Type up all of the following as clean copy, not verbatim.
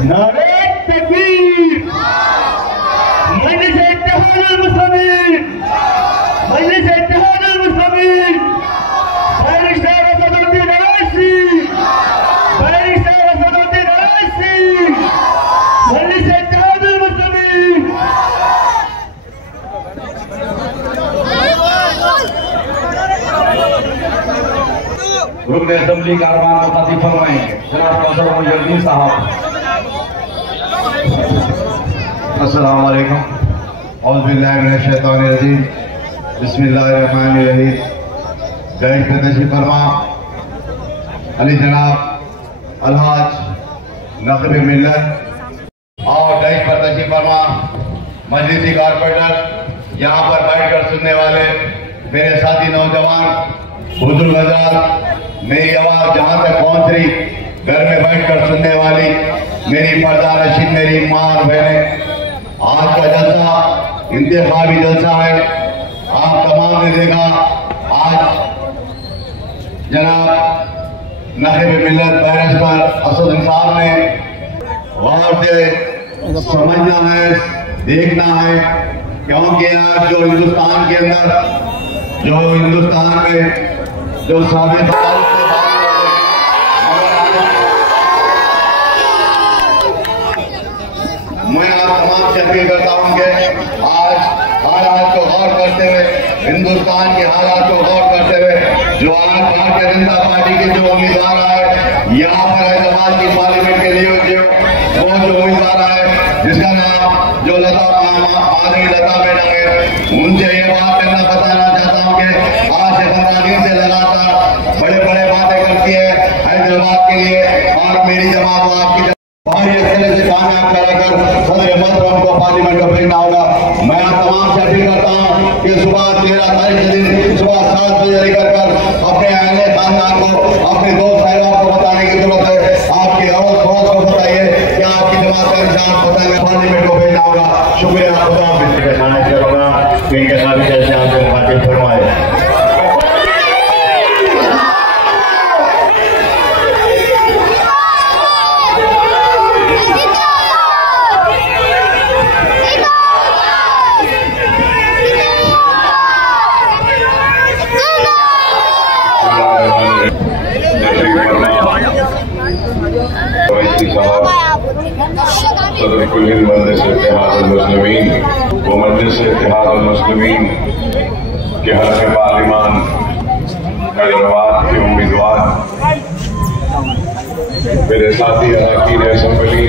नारे तकबीर। मजलिस इत्तेहादुल मुस्लिमीन, मजलिस Ittehadul Muslimeen, barrister Asaduddin Owaisi, barrister Asaduddin Owaisi, मजलिस इत्तेहादुल मुस्लिमीन। रुकन असेंबली कारवान मुखातिब फरमाएंगे जनाब कादर मुजद्दिद साहब। अस्सलामु अलैकुम, औज़ु बिल्लाहि मिनश शैतानिर रजीम, बिस्मिल्लाहिर रहमानिर रहीम। दर्ज पे तशरीफ फरमा अली जनाब अलहाज नक़ब मिल्लत और दर्ज पर तशरीफ फरमा मजलिसी कारपोरेटर, यहाँ पर बैठकर सुनने वाले मेरे साथी नौजवान बुजुर्ग हज़रात, मेरी आवाज़ जहाँ तक पहुँच रही, घर में बैठकर सुनने वाली मेरी पर्दा नशीन मेरी माँ और बहनें, आज का जलसा इंतखाबी जलसा है। आप तमाम ने देखा आज जनाब नक़ीब मिल्लत बैरिस्टर असदुद्दीन साहब ने गौर से समझना है, देखना है, क्योंकि आज जो हिंदुस्तान के अंदर जो हिंदुस्तान में जो साबित मैं आप तमाम से अपील करता हूँ कि आज हालात को गौर करते हुए, हिंदुस्तान के हालात को गौर करते हुए, जो आज भारतीय जनता पार्टी के जो उम्मीदवार आए यहाँ पर हैदराबाद की पार्लियामेंट के लिए वो जो उम्मीदवार आए जिसका नाम जो लता मैडम है, उनसे ये बात करना बताना चाहता हूँ कि आज से 15 दिन से लगातार बड़े बड़े बातें करती है हैदराबाद के लिए, और मेरी जमात आपकी भारी तरह से कामयाब कराकर सदर मत उनको पार्लियामेंट को भेजना होगा। मैं तमाम से अपील करता हूँ कि सुबह 13 तारीख के दिन सुबह 7 बजे लेकर अपने अहले खानदान को, अपने दोस्त साहिबान को बताने की जरूरत है। आपके अड़ोस पड़ोस को बताइए कि आपकी जमात का इंसान बताएंगे पार्लियामेंट को भेजना होगा। शुक्रिया, खुदा हाफिज़। इनके साथ जैसे आपको बातें फरमाए। सदर कुल्ल मजलिस इत्तेहादुल मुस्लिमीन व मजलिस इत्तेहादुल मुस्लिमीन के हल्के पार्लिमान हैदराबाद के उम्मीदवार, मेरे साथी अरकान असेंबली,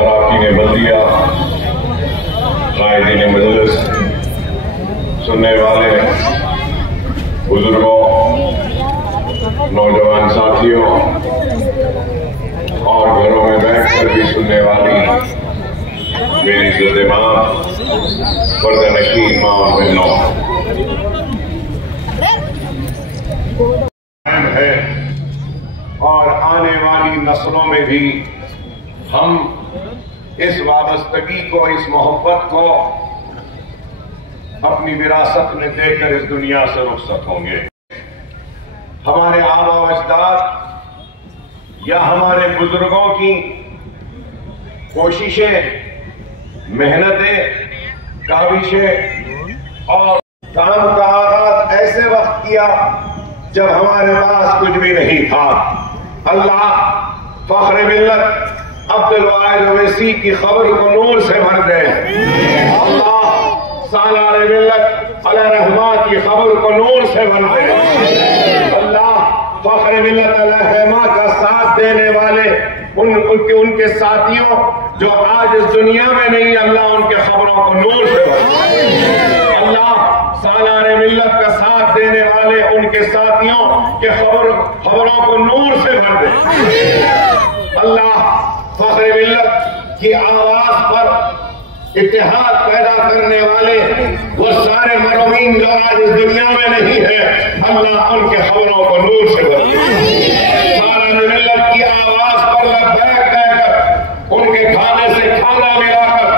अरकान बल्दिया, कायदीन मजलिस, सुनने वाले बुजुर्गों, नौजवान साथियों और घरों में बैठकर भी सुनने वाली मेरी इज्जत मां, पर्दा नशीन मां और बहनों, है और आने वाली नस्लों में भी हम इस वाबस्तगी को, इस मोहब्बत को अपनी विरासत में देकर इस दुनिया से रुखसत होंगे। हमारे आबा व अजदाद या हमारे बुजुर्गों की कोशिशें, मेहनतें, काविशें और काम का आगाज ऐसे वक्त किया जब हमारे पास कुछ भी नहीं था। अल्लाह फख्र मिल्लत अब्दुल वाहिद ओवैसी की खबर को नूर से भर दे। अल्लाह सालार मिल्लत अला रहमान की खबर को नूर से भर दे। अल्लाह फख्र मिल्लत अला रहमान का साथ देने वाले उनके साथियों जो आज इस दुनिया में नहीं, अल्लाह उनके खबरों को नूर से भर दे। अल्लाह सालार मिल्लत का साथ देने वाले उनके साथियों के खबरों को नूर से भर दे। अल्लाह फख्र मिल्लत की आवाज पर इत्तेहाद पैदा करने वाले वो सारे मरहूमीन जो आज इस दुनिया में नहीं है, अल्लाह उनके खबरों को नूर से भर दे। सालार मिल्लत की आवाज पर लब्बैक कहकर, उनके खाने से खाना मिलाकर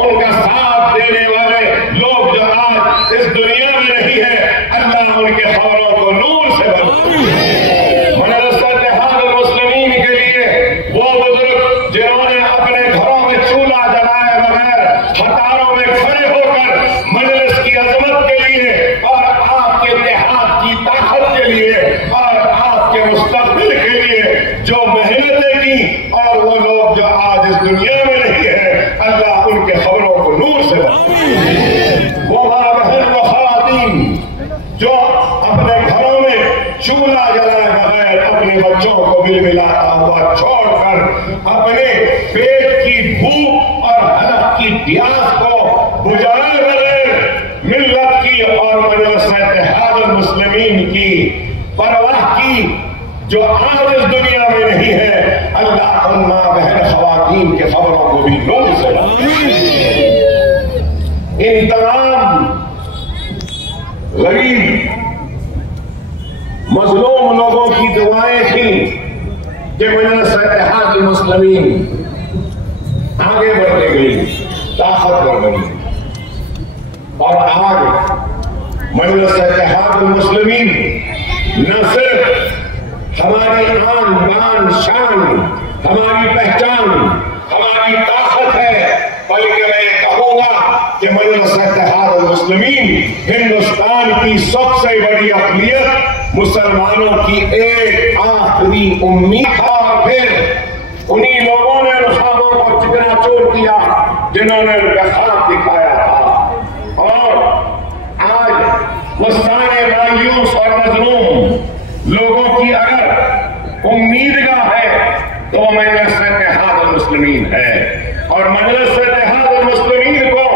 उनका साथ देने वाले लोग जो आज इस दुनिया में नहीं है, अल्लाह उनके खबरों को नूर से भर दे। मजलिस इत्तेहादुल मुस्लिमीन के लिए वो बुजुर्ग इस दुनिया में नहीं है, अल्लाह उनके खबरों को नूर से बनाए। वो माँ बहन व खवातीन जो अपने घरों में चूल्हा जलाए बगैर अपने बच्चों को मिलमिलाता हुआ छोड़कर अपने पेट की भूख और हलक की प्यास को बुझाए बगैर मिल्लत की और मजलिस इत्तेहादुल मुस्लिमीन की परवाह की जो आज इस दुनिया में नहीं है, अल्लाह उन माँ बहन खवातीन के खबरों को भी नूर से बनाए। इन तमाम गरीब मजलूम लोगों की दुआएं थी कि मजलिस इत्तेहादुल मुस्लिमीन आगे बढ़ने गई, ताकत बढ़ गई और आज मजलिस इत्तेहादुल मुस्लिमीन न सिर्फ हमारी आन बान शान, हमारी पहचान, हमारी ताकत है, बल्कि मैं कहूंगा कि मजलिस इत्तेहादुल मुस्लिमीन हिंदुस्तान की सबसे बड़ी अक़लियत, मुसलमानों की एक आखिरी उम्मीद। और फिर उन्हीं लोगों ने ख्वाबों को चिकनाचूर किया जिन्होंने उनका ख्वाब दिखाया था। और आज वो सारे मायूस और मजलूम लोगों की अगर उम्मीदगाह है तो वो मजलिस इत्तेहादुल मुस्लिमीन है। और मजलिस इत्तेहादुल मुस्लिमीन को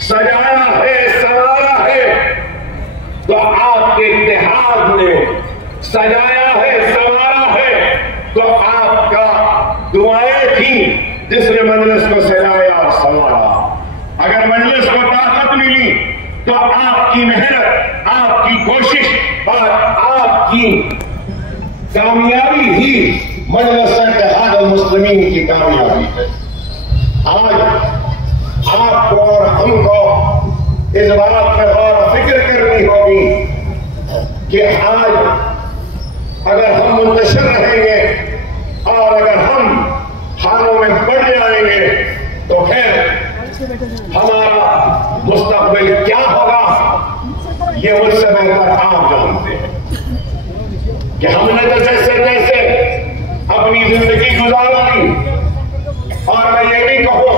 सजाया है, संवारा है तो आपके इत्तेहाद ने सजाया है, संवारा है तो आपका दुआएं थी जिसने मजलिस को सजाया और संवारा। अगर मजलिस को ताकत मिली तो आपकी मेहनत, आपकी कोशिश और आपकी कामयाबी ही मजलिस इत्तेहादुल मुस्लिमीन की कामयाबी है। आज आपको और हमको इस बात पर गौर और फिक्र करनी होगी कि आज अगर हम मुंतशिर रहेंगे और अगर हम हालों में बढ़ जाएंगे तो फिर हमारा मुस्तकबिल क्या होगा, ये मुझसे बेहतर आप जानते हैं कि हमने तो जैसे जैसे अपनी जिंदगी गुजार ली। और मैं ये भी कहूं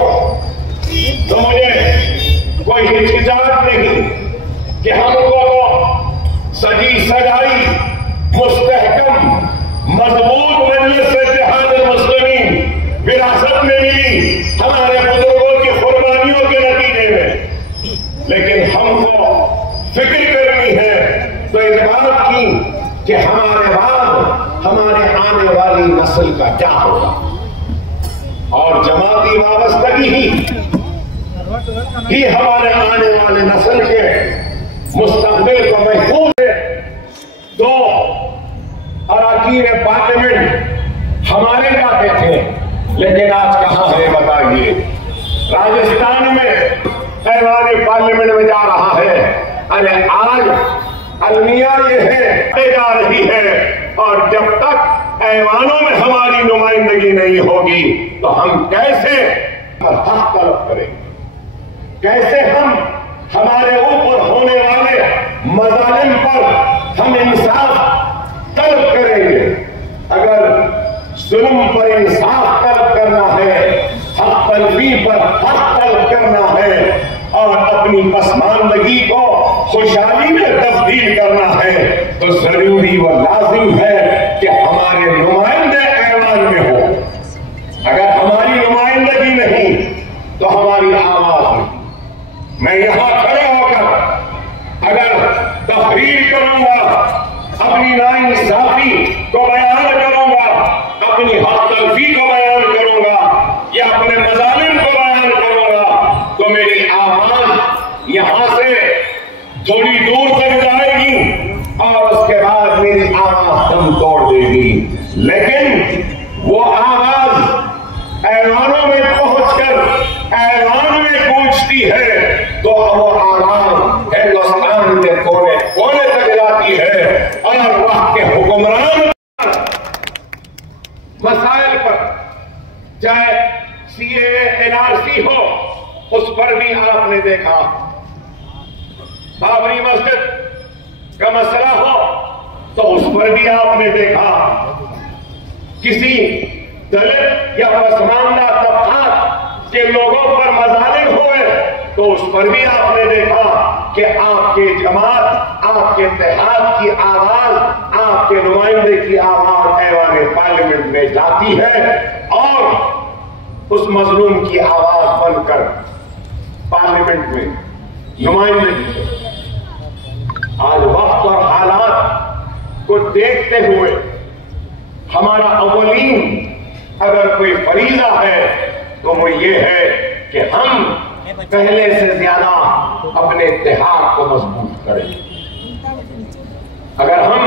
तो मुझे कोई हिचकिचाहट नहीं कि हमको सजी सजाई मुस्तहकम मजबूत मजलिस इत्तेहादुल मुस्लिमीन विरासत में मिली हमारे बुजुर्गों की कुर्बानियों के नतीजे में, लेकिन हमको फिक्र करनी है तो इस बात की कि हमारे बाद हमारे आने वाली नस्ल का क्या होगा। और जमाती वाबस्तगी ही हमारे आने वाले नस्ल के मुस्तकबिल को महफूज है। दो अरकान पार्लियामेंट हमारे जाते थे, लेकिन आज कहां है बताइए। राजस्थान में ऐवान पार्लियामेंट में जा रहा है। अरे आज अलमिया ये है जा रही है, और जब तक ऐवानों में हमारी नुमाइंदगी नहीं होगी तो हम कैसे हक तलब करेंगे, कैसे हम हमारे ऊपर होने वाले मजालिम पर हम इंसाफ तलब करेंगे। अगर जुल्म पर इंसाफ तलब करना है, हक तलबी पर हक तलब करना है और अपनी पसमानदगी को खुशहाली में तब्दील करना है तो जरूरी व लाजिम है कि हमारे नुमाइंदे ऐवान में हो। अगर हमारी नुमाइंदगी नहीं तो हमारी आवाज नहीं। मैं यहां खड़े होकर अगर तहरीर करूंगा, अपनी नाइंसाफी को बयान करूंगा, अपनी हक तलफी को बयान करूंगा या अपने मजालिम को बयान करूंगा तो मेरी आवाज यहां से थोड़ी दूर तक जाएगी और उसके बाद मेरी आवाज दम तोड़ देगी। लेकिन वो आवाज ऐवानों में पहुंचकर ऐवान में गूंजती है तो वो आवाज हिंदुस्तान के कोने कोने तक जाती है और वहां के हुक्मरान मसाइल पर, चाहे सीएए एनआरसी हो, उस पर भी आपने देखा। बाबरी मस्जिद का मसला हो तो उस पर भी आपने देखा। किसी दलित या पसमानदा तबकात के लोगों पर मजालिम हुए तो उस पर भी आपने देखा कि आपके जमात, आपके इत्तेहाद की आवाज, आपके नुमाइंदे की आवाज ऐवान पार्लियामेंट में जाती है और उस मजलूम की आवाज बनकर पार्लियामेंट में नुमाइंदे। आज वक्त और हालात को देखते हुए हमारा अव्वलीन अगर कोई फरीजा है तो वो ये है कि हम पहले से ज्यादा अपने इत्तेहाद को मजबूत करें। अगर हम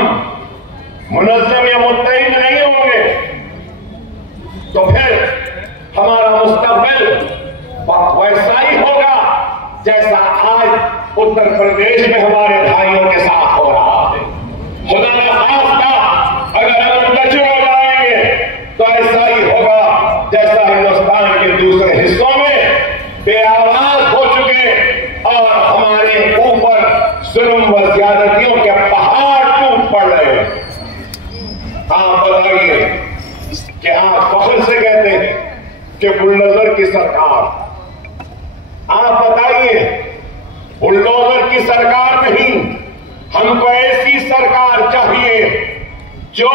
मुनज़्ज़म या मुत्तहिद नहीं होंगे तो फिर हमारा मुस्तक़बिल वैसा ही होगा जैसा आज उत्तर प्रदेश में हमारे भाइयों के साथ हो रहा है। खुदा न खास्ता अगर हम उलझ हो जाएंगे तो ऐसा ही होगा जैसा हिंदुस्तान के दूसरे हिस्सों में बेआवाज हो चुके और हमारे ऊपर जुल्म व ज्यादतियों के पहाड़ टूट पड़ रहे हैं। आप बताइए कि आप फख्र से कहते हैं कि बुलडोजर की सरकार, आप बताइए बुलडोजर की सरकार नहीं, हमको ऐसी सरकार चाहिए जो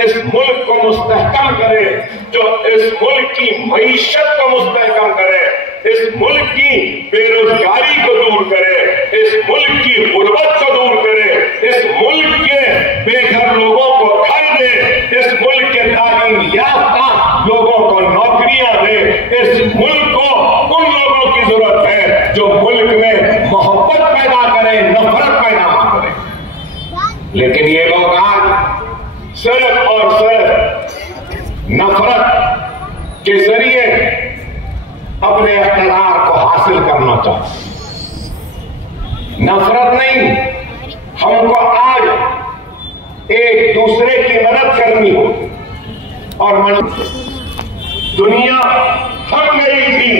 इस मुल्क को मुस्तहकम करे, जो इस मुल्क की मईशत को मुस्तहकम करे, इस मुल्क की बेरोजगारी को दूर करे, इस मुल्क की गुर्बत को दूर करे, इस मुल्क के बेघर लोगों को घर दे, इस मुल्क के तालीम याफ्ता लोगों को नौकरियां दे। इस मुल्क को उन लोगों की जरूरत है जो मुल्क में मोहब्बत पैदा करें, नफरत पैदा ना करें। लेकिन ये लोग आज सिर्फ और सिर्फ नफरत के जरिए अपने इख्तियार को हासिल करना चाहते। नफरत नहीं, हमको आज एक दूसरे की मदद करनी हो। और दुनिया थक गई थी,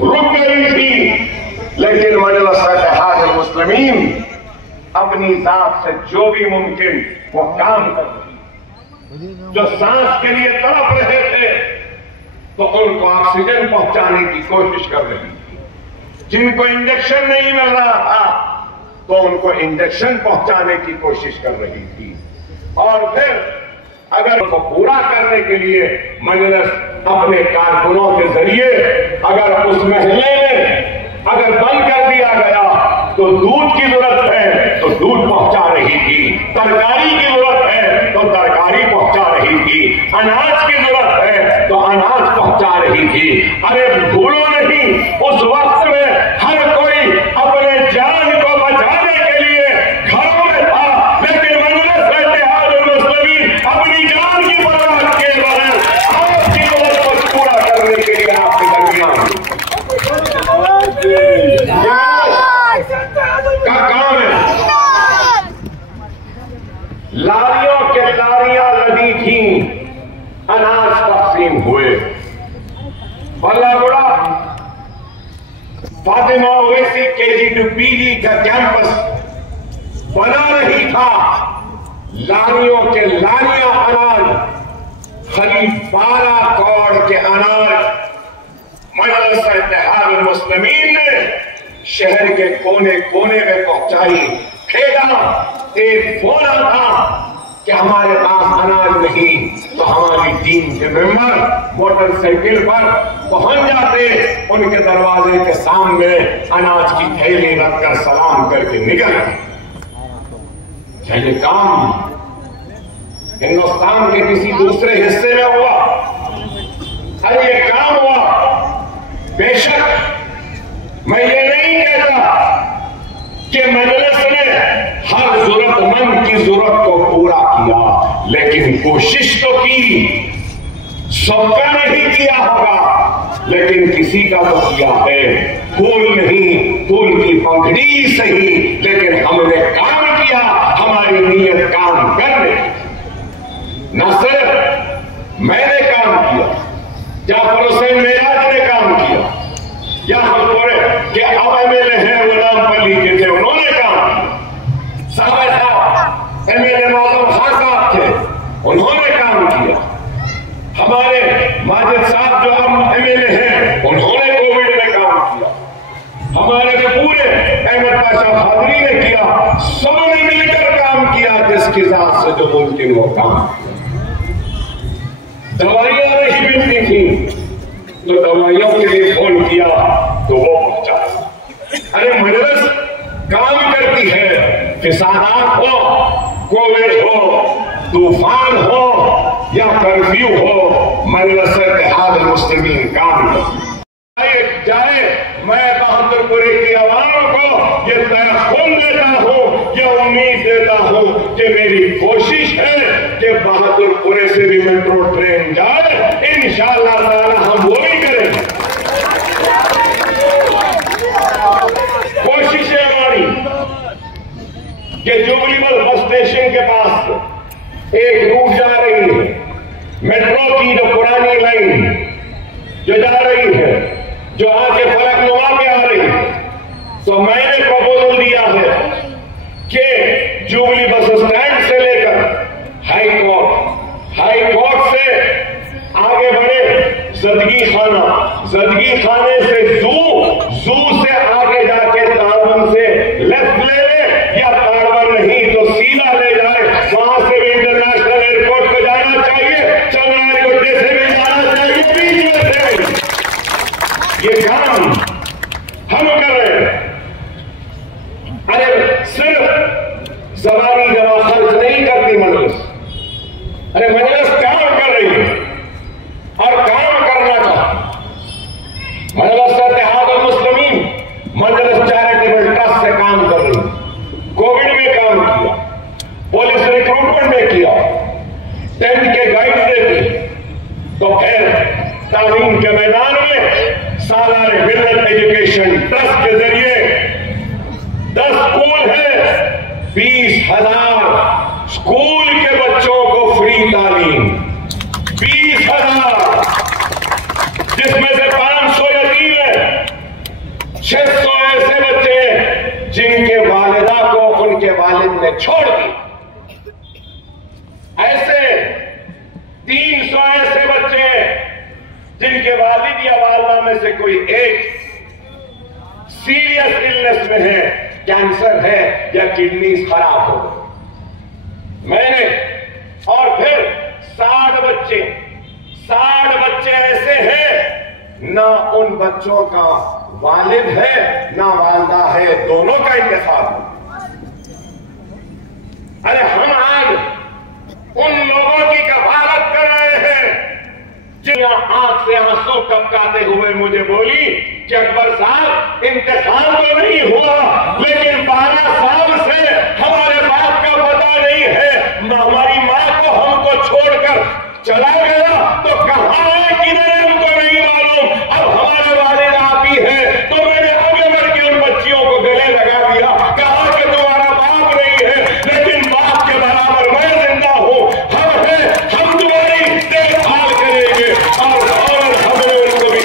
रुक गई थी, लेकिन मजलिस इत्तेहाद मुस्लिमीन अपनी जात से जो भी मुमकिन वो काम कर रही। जो सांस के लिए तड़प रहे थे तो उनको ऑक्सीजन पहुंचाने की कोशिश कर रही थी, जिनको इंजेक्शन नहीं मिल रहा था तो उनको इंजेक्शन पहुंचाने की कोशिश कर रही थी। और फिर अगर उनको पूरा करने के लिए मजलिस अपने कारकुनों के जरिए अगर उस महल्ले में अगर बंद कर दिया गया तो दूध की जरूरत है तो दूध पहुंचा रही थी, तरकारी की जरूरत है तो तरकारी पहुंचा रही थी, अनाज की जरूरत है तो अनाज पहुंचा रही थी। अरे भूलो नहीं, उस वक्त में हर कोई अपने जान को बचाने के लिए घरों में था, लेकिन मजलिस इत्तेहाद मुस्लिमीन अपनी जान की परवाह किए बगैर आपकी जरूरत को पूरा करने के लिए आपके दरमियान का काम है। लारियों के लारियां लदी थी, अनाज तकसीम हुए। बल्ला बुड़ा Fatima Owaisi KG to PG का कैंपस बना नहीं था, लारियों के लारियां अनाज, करीब 12 करोड़ के अनाज मजलिस इत्तेहाद मुस्लिमीन ने शहर के कोने कोने में पहुंचाई। भेजा एक फोन था कि हमारे पास अनाज नहीं तो हमारी टीम के मेंबर मोटरसाइकिल पर पहुंच जाते, उनके दरवाजे के सामने अनाज की थैली रखकर सलाम करके निकल गए। ये काम हिंदुस्तान के किसी दूसरे हिस्से में हुआ? अरे ये काम हुआ। बेशक मैं ये नहीं कहता कि मजलिस ने हर जरूरतमंद की जरूरत को पूरा किया, लेकिन कोशिश तो की। सबका नहीं किया होगा, लेकिन किसी का तो किया है। फूल नहीं, फूल की पंखड़ी सही, लेकिन हमने काम किया, हमारी नीयत काम करने। न सिर्फ मैंने काम किया, जाफर हुसैन मेराज ने काम किया, या हम बोले कि अब एमएलए हैं गुलाम पली के थे, उन्होंने काम किया। साहब एमएलए मौजूद खान साहब थे, उन्होंने काम किया। माजिद साहब जो अब एमएलए हैं, उन्होंने कोविड में काम किया। हमारे पूरे अहमद पाशा खादरी ने किया, सबने मिलकर काम किया जिसकी जात से जो मुमकिन हो काम। दवाइयां नहीं मिलती थी तो दवाइयों के लिए फोन किया तो वो पहुंचा। अरे मजलिस काम करती है, फिसादात हो, कोविड हो, तूफान हो या कर्फ्यू हो, मजलिस इत्तेहाद मुस्लिमीन काम जाए। मैं बहादुरपुरे की आवाम को ये तयक़ुन देता हूँ, ये उम्मीद देता हूँ कि मेरी कोशिश है कि बहादुरपुरे से भी मेट्रो ट्रेन जाए। इंशाअल्लाह ताला हम वो भी करेंगे। कोशिश है हमारी कि जुबलीगंज बस स्टेशन के पास एक रूट जा रही है, मेट्रो की जो पुरानी लाइन जो जा रही है, जो आके फलकनुमा पे आ रही है, तो मैंने प्रपोजल दिया है कि जुबली बस स्टैंड से लेकर हाई कोर्ट से आगे बढ़े जदगी खाने से जू से आगे जाके तारबन से लेफ्ट ले ले, या तारबन नहीं तो सीधा ले जाए, वहां से भी इंटरनेशनल एयरपोर्ट को जाना चाहिए, चंद्रायन गुड्डे से भी जाना चाहिए, बीच में से ये काम हम कर रहे हैं। अरे सिर्फ ज़बानी जमा खर्च नहीं करती मजलिस, अरे मजलिस काम कर रही है और काम करना चाहिए। मजलिस इत्तेहाद मुस्लिमीन, मजलिस चैरिटेबल ट्रस्ट से काम कर रही है। कोविड में काम किया, पुलिस रिक्रूटमेंट में किया, टेंट के गाइड देती, तो फिर तालीम के मैदान में सालारे मिल्लत एजुकेशन ट्रस्ट के जरिए 10 स्कूल है, 20,000 स्कूल के बच्चों को फ्री तालीम, 20,000, जिसमें से 500 यतीम है, 600 ऐसे बच्चे हैं जिनके वालिदा को उनके वालिद ने छोड़ दी, ऐसे 300 ऐसे बच्चे हैं जिनके वालिद या वालिदा में से कोई एक सीरियस इलनेस में है, कैंसर है या किडनी खराब हो गई। मैंने और फिर 60 बच्चे ऐसे हैं ना उन बच्चों का वालिद है ना वालिदा है, दोनों का इंतखाब। अरे हम आज उन लोगों की कफालत कर रहे हैं जिन्हें आंख से आंसू टपकाते हुए मुझे बोली कि अकबर साहब इंतखाब तो नहीं हुआ, लेकिन 12 साल से हमारे बाप का पता नहीं है, हमारी माँ को हमको छोड़कर चला गया, तो कहां है किधर है हमको नहीं मालूम, अब हमारे वालिद आप ही है। तो मैंने आगे बढ़ के उन बच्चियों को गले लगा दिया, कहा कि तुम्हारा बाप नहीं है, लेकिन बाप के बराबर मैं जिंदा हूं, हम है, हम तुम्हारी देखभाल करेंगे। और हमने उनको भी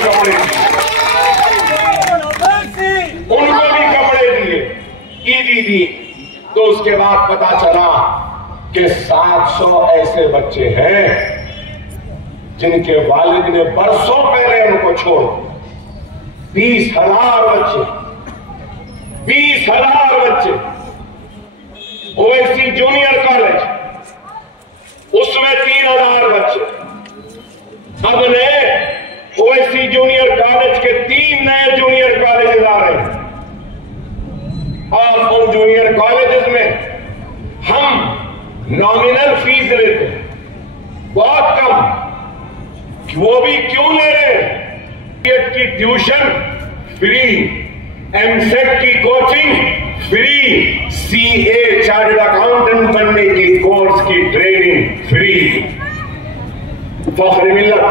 कपड़े दिए, ईदी दी। तो उसके बाद पता चला कि 700 ऐसे बच्चे हैं जिनके वालिद ने बरसों पहले उनको छोड़ दिया। 20,000 बच्चे ओवैसी जूनियर कॉलेज, उसमें 3,000 बच्चे। अब नए ओवैसी जूनियर कॉलेज के 3 नए जूनियर कॉलेज आ रहे हैं, और उन जूनियर कॉलेजेस में हम नॉमिनल फीस लेते हैं, बहुत कम। वो भी क्यों ले रहे हैं? की ट्यूशन फ्री, एमसेट की coaching free, CA chartered accountant बनने की कोर्स की ट्रेनिंग फ्री। फख्र मिल्लत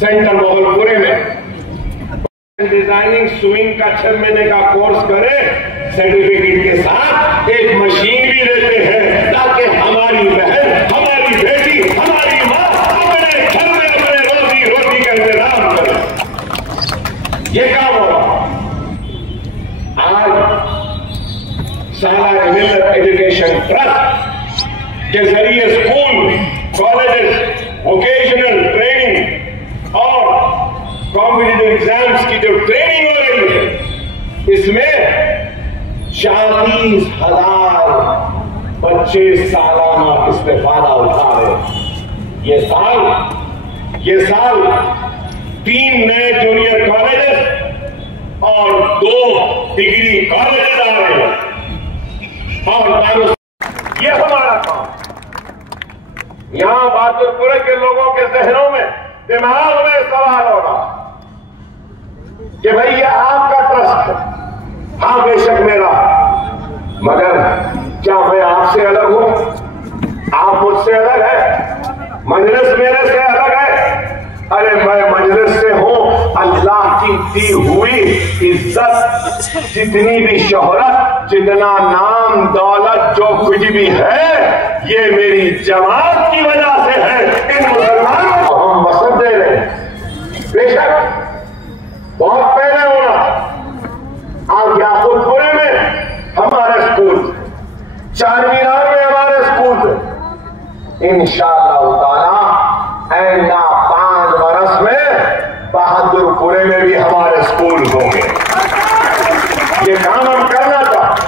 सेंटर मोगलपुरे में डिजाइनिंग स्विंग का 6 महीने का कोर्स करे, सर्टिफिकेट के साथ एक मशीन भी देते हैं, ताकि हमारी बहन, हमारी बेटी, हमारी माँ अपने घर में अपने रोटी का इंतजाम करे। ये काम हो रहा। आज सालारे मिल्लत एजुकेशन ट्रस्ट के जरिए school, colleges, vocational training exams की जो ट्रेनिंग हो रही है, इसमें 40,000 बच्चे सालाना इसमें फायदा उठा रहे हैं। ये साल 3 नए जूनियर कॉलेजेस और 2 डिग्री कॉलेजेस आ रहे हैं। और ये हमारा काम। यहां बहादुरपुर के लोगों के जहनों में, दिमाग में सवाल होगा कि भाई ये आपका ट्रस्ट है। हाँ बेशक मेरा, मगर क्या मैं आपसे अलग हूं? आप मुझसे अलग है? मजलिस मेरे से अलग है? अरे मैं मजलिस से हूं। अल्लाह की दी हुई इज्जत, जितनी भी शोहरत, जितना नाम दौलत, जो कुछ भी है, ये मेरी जमात की वजह से है। इन मुसलमानों को हम मसद दे रहे हैं। बेशक बहुत पहले होना, आप याकूबपुरे में हमारे स्कूल, चारमीनार में हमारे स्कूल थे। इंशाअल्लाह ताला आइंदा 5 बरस में बहादुरपुरे में भी हमारे स्कूल होंगे। ये काम हम करना चाहते।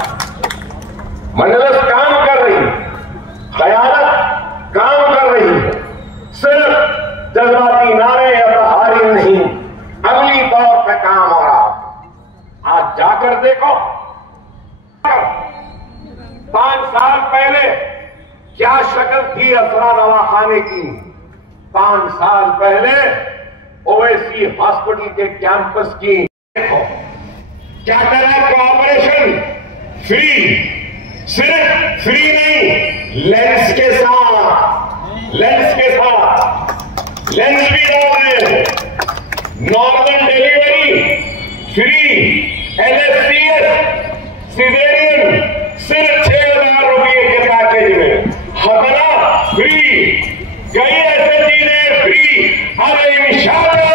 मजलिस काम कर रही है, क़यादत काम कर रही है। सिर्फ जज्बाती नारे या बहारी नहीं, अगली तौर पे काम हो रहा। आज जाकर देखो, 5 साल पहले क्या शक्ल थी असरा दवाखाने की। 5 साल पहले ओवैसी हॉस्पिटल के कैंपस की देखो क्या करा। कोऑपरेशन फ्री, सिर्फ फ्री नहीं, लेंस के साथ लेंस भी डाल रहे हैं। Normal delivery free, LSCS caesarean सिर्फ 6,000 रुपये के पैकेज में, खतना फ्री, कई ऐसे चीजें फ्री। अरे इंशाअल्लाह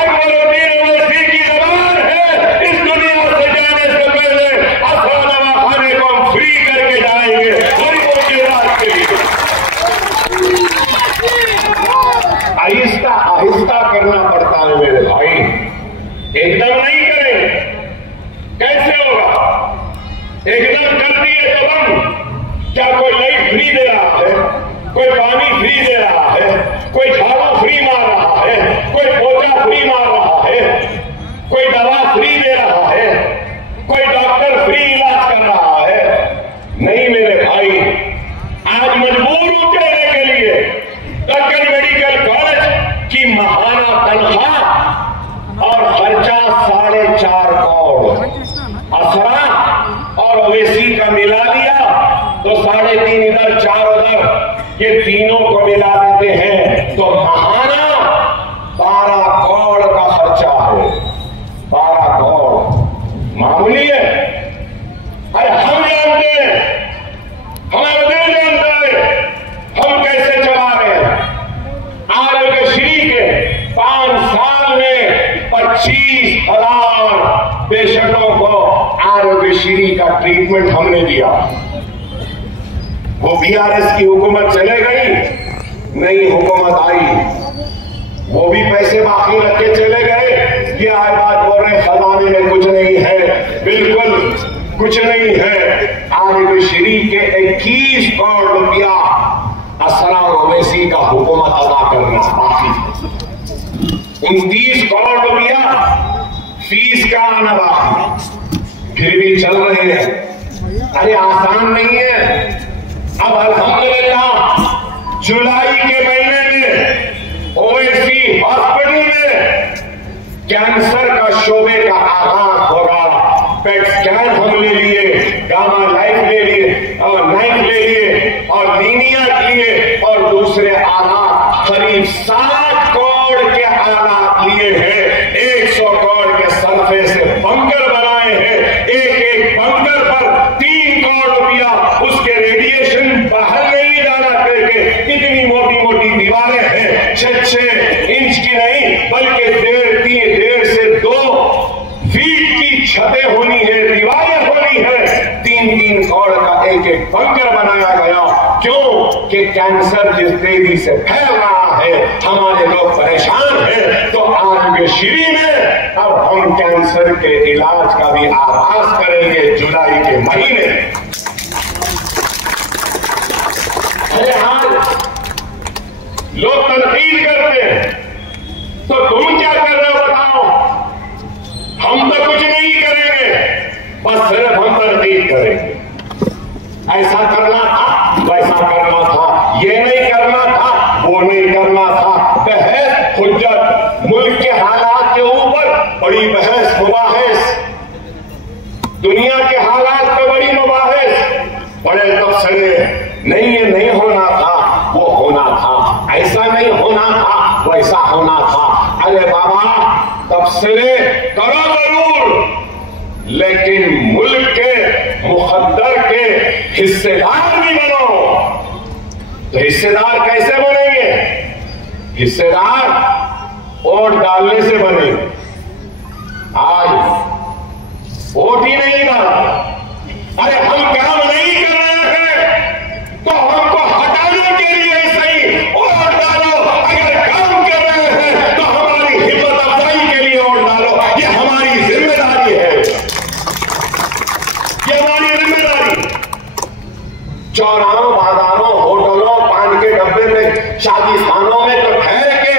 अकबरुद्दीन ओवैसी की जबान है, इस दुनिया से जाने से पहले असरा दवाखाने को हम फ्री करके जाएंगे गरीबों के इलाज के लिए। आहिस्ता आहिस्ता करना पड़ता है मेरे भाई, एकदम नहीं करें। कैसे होगा? एकदम कर दिए तो बंद। क्या कोई लाइट फ्री दे रहा है? कोई पानी फ्री दे रहा है? कोई झाड़ू फ्री मार रहा है? कोई पोछा फ्री मार रहा है? कोई दवा फ्री दे रहा है? कोई डॉक्टर फ्री इलाज कर रहा है? नहीं मेरे भाई, आज मजबूर हूं कहने के लिए दक्कन मेडिकल कॉलेज की महाना तनख्वाह और खर्चा 4.5 करोड़, असरा और ओवैसी का मिला लिया तो 3.5 इधर 4 उधर, ये तीनों को मिला देते हैं तो महाना 12 करोड़ का खर्चा है। 12 करोड़ मामूली है? अरे हम जानते हैं, हमारा दिल जानता है हम कैसे चला रहे हैं। आरोग्यश्री के 5 साल में 25,000 पेशेंटों को आरोग्यश्री का ट्रीटमेंट हमने दिया। वो BRS की हुकूमत चले गई, नई हुकूमत आई, वो भी पैसे बाकी रख के चले गए। ये आज बात बोल रहे खजाने में कुछ नहीं है, बिल्कुल कुछ नहीं है। आरोग्यश्री के 21 करोड़ रुपया असरा ओवैसी का हुकूमत अदा करना बाकी है। 29 करोड़ रुपया फीस का आना बाकी, फिर भी चल रहे हैं। अरे आसान नहीं है। अब अल्हम्दुलिल्लाह जुलाई के महीने में ओवैसी हॉस्पिटल में कैंसर का शोबे का आगाज होगा। पेट स्कैन हम ले लिए, गामा लाइफ ले लिए और नाइफ ले लिए और लीनिया लिए और दूसरे आलात करीब 7 करोड़ के आलात लिए हैं। 100 करोड़ के सल्फे से बंकर बनाए हैं। एक बंकर पर 3 करोड़ रुपया, उसके रेडिएशन बाहर नहीं जाना करके इतनी मोटी मोटी दीवारें हैं, 6 इंच की नहीं बल्कि 1.5 से 2 फीट की छतें होनी है, दीवारें होनी है। 3 करोड़ का एक बंकर बनाया गया। क्यों? कि कैंसर जिस तेजी से फैल रहा है, हमारे लोग परेशान हैं, तो आरोग्यश्री में सिर के इलाज का भी आगाज करेंगे जुलाई के महीने में। अरे हाँ, लोग तनकीद करते हैं तो तुम क्या कर रहे हो बताओ? हम तो कुछ नहीं करेंगे, बस सिर्फ हम तनकीद करेंगे। ऐसा करना था, वैसा करना था, ये नहीं करना था, वो नहीं करना था। बहस हुज्जत, मुल्क के हालात के ऊपर बड़ी बहस मुबाहिस, दुनिया के हालात पे बड़ी मुबाहिस, बड़े तबसरे। नहीं ये नहीं होना था, वो होना था, ऐसा नहीं होना था, वैसा होना था। अरे बाबा, तबसरे करो जरूर, लेकिन मुल्क के मुकद्दर के हिस्सेदार भी बनो। तो हिस्सेदार कैसे बनेंगे? हिस्सेदार वोट डालने से बनेंगे। आज वोट ही नहीं डाला। अरे हम काम नहीं कर रहे हैं तो हमको हटाने के लिए सही वोट डालो, अगर काम कर रहे हैं तो हमारी हिम्मत अफजाई के लिए वोट डालो। ये हमारी जिम्मेदारी है, ये हमारी जिम्मेदारी। चौराहों, बाजारों, होटलों, पान के डब्बे में, शादी स्थानों में तो ठहर के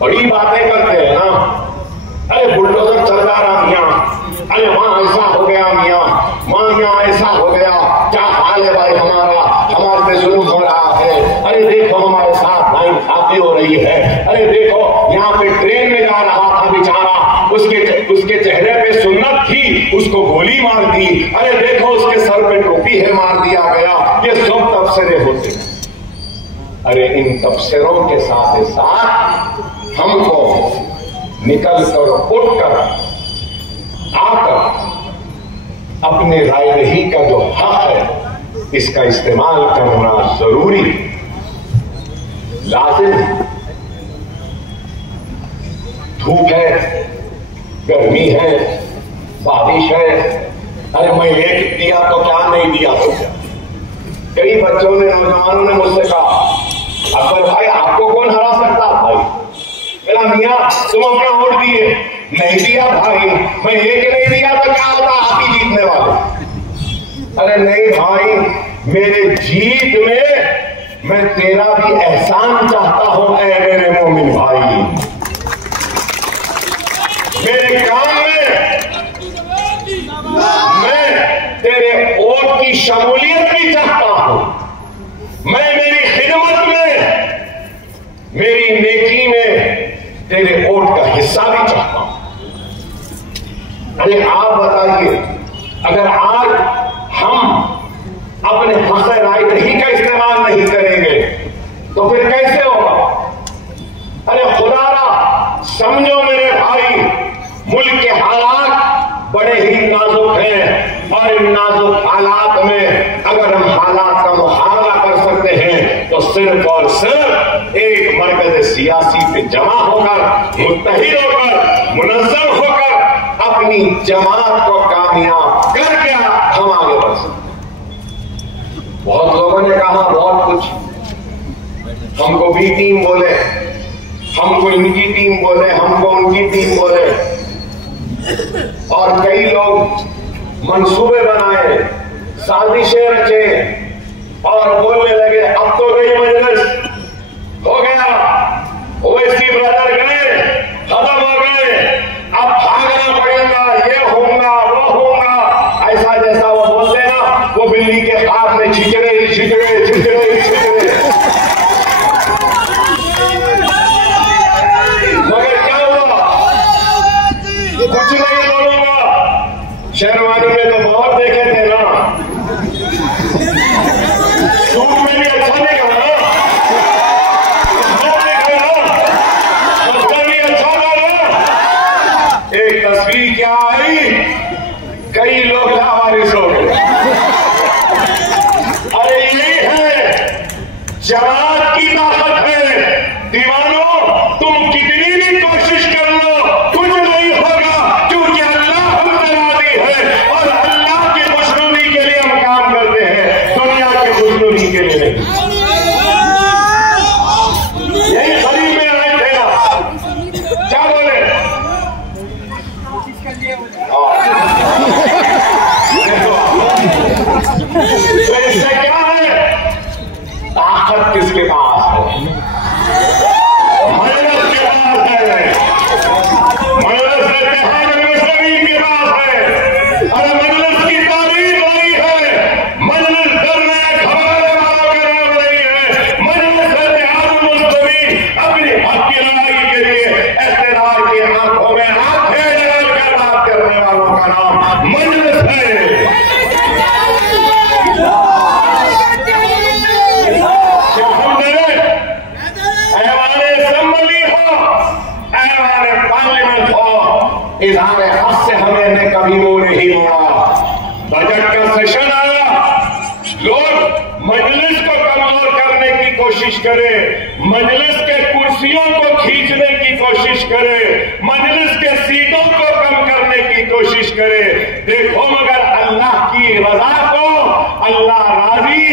बड़ी बातें करते हैं ना। अरे बुलडोजर चल रहा मियाँ, अरे वहां ऐसा हो गया मियाँ, वहां यहाँ ऐसा हो गया, क्या हाल है भाई हमारा, हमारे पे जुल्म हो रहा है। अरे देखो हमारे साथ नाइंसाफी हो रही है। अरे देखो यहाँ पे ट्रेन में जा रहा था बेचारा, उसके चेहरे पे सुन्नत थी, उसको गोली मार दी। अरे देखो उसके सर पे टोपी है, मार दिया गया। ये सब तबसरे होते हैं। अरे इन तबसरों के साथ साथ हमको निकल कर, उठ कर, आकर अपने राय रही का जो हक है इसका इस्तेमाल करना जरूरी, लाजिम। धूप है, गर्मी है, बारिश है, अरे मैं एक दिया तो क्या, नहीं दिया तो क्या। कई बच्चों ने, नौजवानों ने मुझसे कहा, अकबर भाई आपको कौन हरा सकता भाई? मेरा मियाँ तुम अपना वोट दिए, नहीं दिया भाई, मैं एक नहीं दिया तो क्या होता, आप ही जीतने वाले। अरे नहीं भाई, मेरे जीत में मैं तेरा भी एहसान चाहता हूं ऐ मेरे मोमिन भाई। मेरे काम में मैं तेरे वोट की शमूलियत भी चाहता हूं। मैं मेरी खिदमत में, मेरी नेकी में तेरे वोट का हिस्सा भी चाहता हूं। अरे आप बताइए, अगर आज हम अपने हक राय रही का इस्तेमाल नहीं करेंगे तो फिर कैसे होगा? अरे खुदारा समझो मेरे भाई, मुल्क के हालात बड़े ही नाजुक हैं और इन नाजुक हालात में अगर हम हालात का मुकाबला कर सकते हैं तो सिर्फ और सिर्फ एक मरकज सियासी पे जमा होकर, मुत्तहिद होकर, मुनज़्ज़म होकर अपनी जमात को कामयाब करके हम आगे बढ़ सकते। बहुत लोगों ने कहा बहुत कुछ, हमको भी टीम बोले, हमको इनकी टीम बोले, हमको उनकी टीम बोले, और कई लोग मंसूबे बनाए, साजिशें रचे और बोलने लगे अब तो गई मजलिस, हो गया, ओवैसी ब्रदर गए, खत्म हो गए, अब भागना पड़ेगा, ये होगा वो होगा, ऐसा जैसा वो बोलते ना, वो बिल्ली के हाथ में छिचड़े छिचड़े छिचड़े छिचड़े। मगर क्या हुआ? कुछ नहीं बोलूंगा। शेरवानी में तो बहुत देखे थे ना, सूट में भी अच्छा नहीं कहा ना, भी अच्छा लगा। एक तस्वीर क्या आई, कई लोग लावारिस हो गए। अरे ये है जमात की ताकत है। दीवानों, तुम कितनी भी कोशिश कर लो, कुछ नहीं होगा, क्योंकि अल्लाह हमसे राजी है और अल्लाह की खुशनुदी के लिए हम काम करते हैं, दुनिया की खुशनुदी के लिए नहीं। यही खरीद में आए थे ना, क्या बोले? इज़हार हक से हमने कभी मुंह नहीं मोड़ा। बजट का सेशन आया, लोग मजलिस को कमजोर करने की कोशिश करे, मजलिस के कुर्सियों को खींचने की कोशिश करे, मजलिस के सीटों को कम करने की कोशिश करे। देखो मगर अल्लाह की रजा को अल्लाह राजी,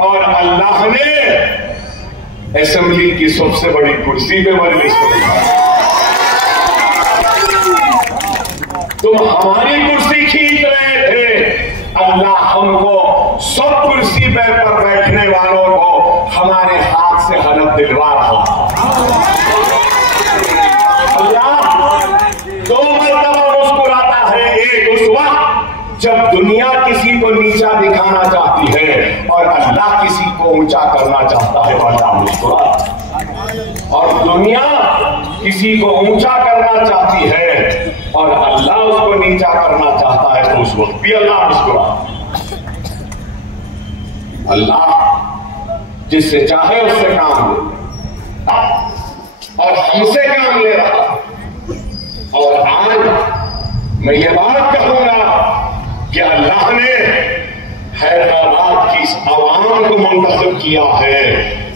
और अल्लाह ने असेंबली की सबसे बड़ी कुर्सी पे मजलिस को बिठाया। तुम हमारी कुर्सी खींच रहे थे, अल्लाह हमको सब कुर्सी पर बैठने वालों को हमारे हाथ से हलफ दिलवा रहा। अल्लाह दो मरतबा मुस्कुराता है, एक उस वक्त जब दुनिया किसी को नीचा दिखाना चाहती है और अल्लाह किसी को ऊंचा करना चाहता है, अल्लाह मुस्कुराता, और दुनिया किसी को ऊंचा करना चाहती है और अल्लाह उसको नीचा करना चाहता है, तो उस वक्त भी अल्लाह मुस्कुराता। अल्लाह जिससे चाहे उससे काम ले, और हमसे काम ले रहा। और आज मैं ये बात कहूंगा कि अल्लाह ने हैदराबाद की इस आवाम को मुंतखब किया है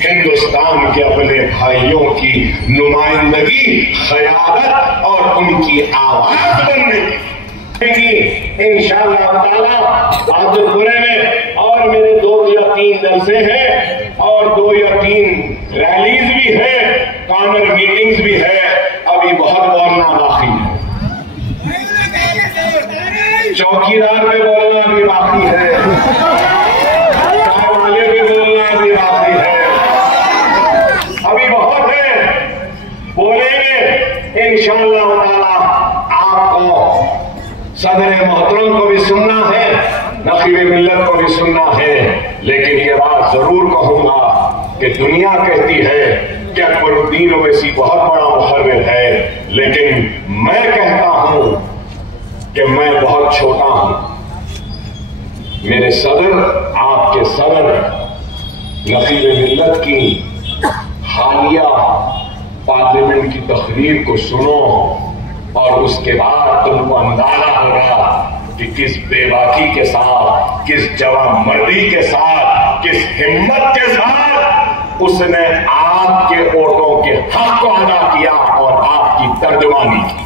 हिंदुस्तान के अपने भाइयों की नुमाइंदगी, क़यादत और उनकी आवाज बनने की। इंशाअल्लाह ताला बहादुरपुरे में और मेरे 2 या 3 जलसे हैं और 2 या 3 रैलीज भी है, कॉर्नर मीटिंग्स भी है, अभी बहुत बोलना बाकी है। चौकीदार पे बोलना भी बाकी है, चाय वाले पे बोलना भी बाकी है, अभी बहुत है, बोलेंगे इंशाअल्लाह ताला। आपको सदर मोहतरम को भी सुनना है, नकीब मिल्लत को भी सुनना है, लेकिन ये बात जरूर कहूंगा कि दुनिया कहती है कि अकबरुद्दीन ओवैसी बहुत बड़ा मुखर्रिर है, लेकिन मैं कहता हूं कि मैं बहुत छोटा हूं। मेरे सदर, आपके सदर नकीब मिल्लत की हालिया पार्लियामेंट की तकरीर को सुनो और उसके बाद तुमको अंदाजा होगा कि किस बेबाकी के साथ, किस जवामर्दी के साथ, किस हिम्मत के साथ उसने आपके वोटों के हक को अदा किया और आपकी तर्जुमानी की।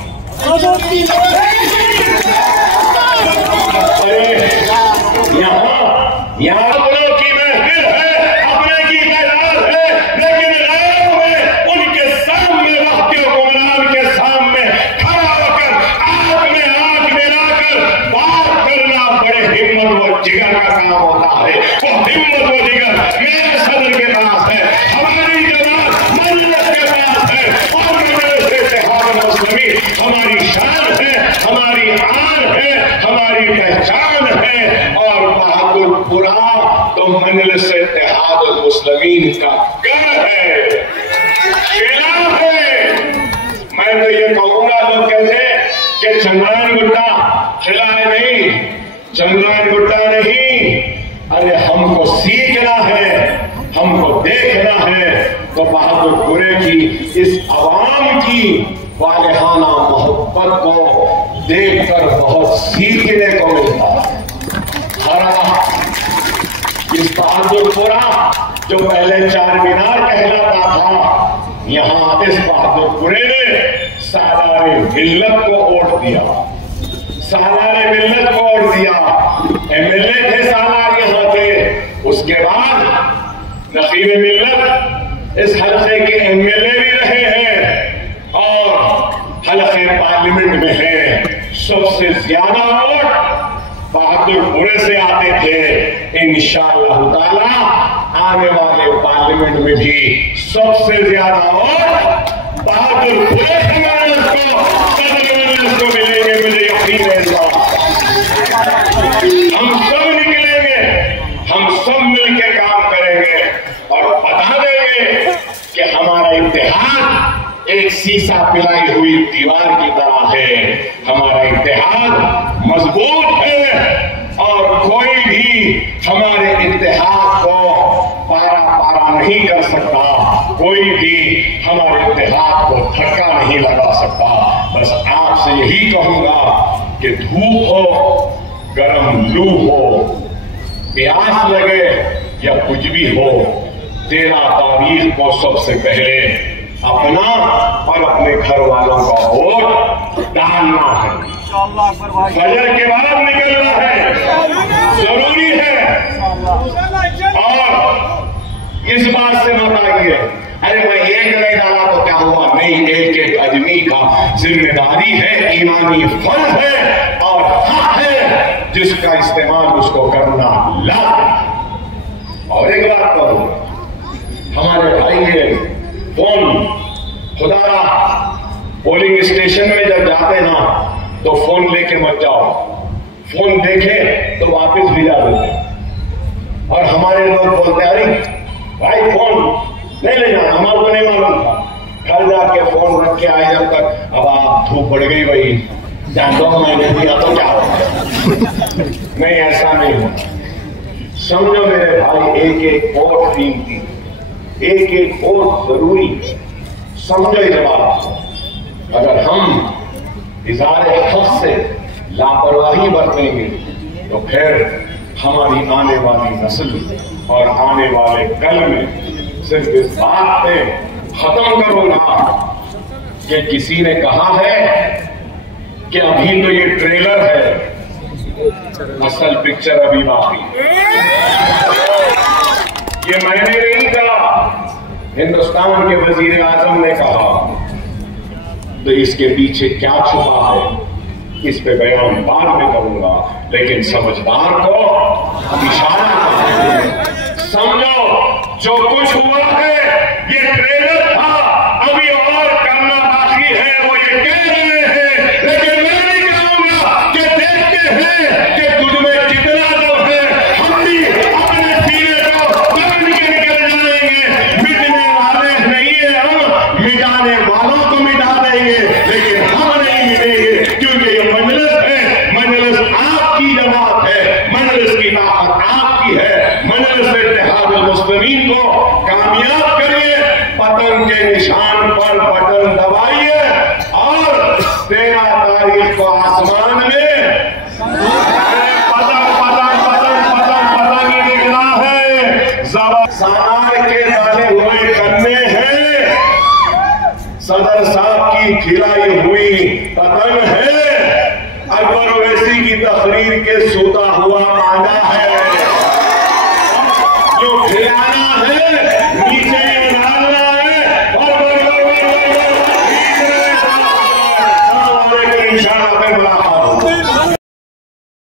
यहाँ अपनों की महफिल है, अपने की तैयार है, लेकिन गाँव में उनके सामने वक्ती हुक्मरान के सामने खड़ा होकर आग में आग मिलाकर बात करना बड़े हिम्मत व जिगर का काम होता है। वो हिम्मत व जिगर मेरे सदर के पास है, हमारी जमात मजलिस के पास है, और मजलिस इत्तेहाद मुस्लिमीन हमारी शान है, हमारी आन है, हमारी पहचान है, और बहादुरपुरा तो मजलिस इत्तेहाद मुस्लिमीन का घर है, किला है। मैं तो ये कहूंगा, लोग कहते हैं कि चंद्रायन गुट्टा किला है, नहीं, चंद्रायन गुट्टा नहीं। अरे हमको सीखना है, हमको देखना है, तो बहादुरपुरे की इस आवाम की वालिहाना मोहब्बत को देखकर बहुत सीखने को मिलता है। इस बहादुरपुरा जो पहले चारमीनार कहलाता था, यहाँ इस बहादुरपुरे ने सालारे मिल्लत को वोट दिया, सालारे मिल्लत को वोट दिया। एमएलए थे सालार यहाँ के, उसके बाद नकीब मिल्लत इस हल्के के एमएलए भी रहे हैं और हल्के पार्लियामेंट में हैं। सबसे ज्यादा वोट बहादुरपुरे से आते थे। इंशाअल्लाह ताला आने वाले पार्लियामेंट में भी सबसे ज्यादा वोट बहादुरपुरे को मिलेंगे, मुझे यकीन है। हम सब निकलेंगे, हम सब मिलकर काम करेंगे और बता देंगे कि हमारा इत्तेहाद एक शीशा पिलाई हुई दीवार की तरह है। हमारा इत्तेहाद मजबूत है और कोई भी हमारे इत्तेहाद को पारा पारा नहीं कर सकता, कोई भी हमारे इत्तेहाद को धक्का नहीं लगा सकता। बस आपसे से यही कहूंगा कि धूप हो, गर्म लू हो, प्यास लगे या कुछ भी हो, 13 तारीख को सबसे पहले अपना और अपने घर वालों का वोट डालना है। फजर के बाद निकलना है, जरूरी है। और इस बात से मत आइए, अरे मैं एक नहीं डाला तो क्या हुआ, नहीं, एक एक आदमी का जिम्मेदारी है, ईमानी फल है और हक है जिसका इस्तेमाल उसको करना लाभ। और एक बात कहूं, हमारे भाई ने फोन, खुदा पोलिंग स्टेशन में जब जाते ना तो फोन लेके मत जाओ, फोन देखे तो वापस भिजा देते। और हमारे लोग बोलते अरे भाई फोन नहीं ले जाना, हमारे को नहीं मालूम था, घर जाके फोन रख के आए जब तक, अब आप धूप पड़ गई भाई, जान दो मैंने दिया तो क्या होगा। नहीं, ऐसा नहीं होता। समझो मेरे भाई, एक एक वोट कीमती, एक एक वोट जरूरी। समझो इस बात को, अगर हम इज़ारे हक से लापरवाही बरतेंगे तो फिर हमारी आने वाली नस्ल और आने वाले कल में सिर्फ इस बात पे खत्म करूंगा कि किसी ने कहा है कि अभी तो ये ट्रेलर है, असल पिक्चर अभी बाकी। ये मैंने नहीं कहा, हिंदुस्तान के वजीर आजम ने कहा। तो इसके पीछे क्या छुपा है, इस पे बयान बाद में करूंगा, लेकिन समझदार को हम इशारा करेंगे। समझो जो कुछ हुआ है ये ट्रेलर था, अभी और करना बाकी है, वो ये कह रहे हैं, लेकिन मैं नहीं कहूंगा कि देखते हैं कि तुझ में कितना दम है, हम भी अपने सीने को तोड़ के निकल जाएंगे। मिटने वाले नहीं है हम, मिटाने वालों को मिटा देंगे, लेकिन हम नहीं मिटेंगे, क्योंकि ये मजलिस है, मजलिस आपकी जमात है, मजलिस की ताकत आपकी है। मजलिस मुस्लिमीन को कामयाब करिए, पतन के निशान पर बटन दबाइए और 13 तारीख को आसमान में पतंग निकला है, सामान के डाले हुए करने हैं, सदर साहब की खिलाई हुई पतंग है, अकबर ओवैसी की तकरीर के सूता हुआ मांझा है, जो खिलाना है नीचे डालना है और इंशाअल्लाह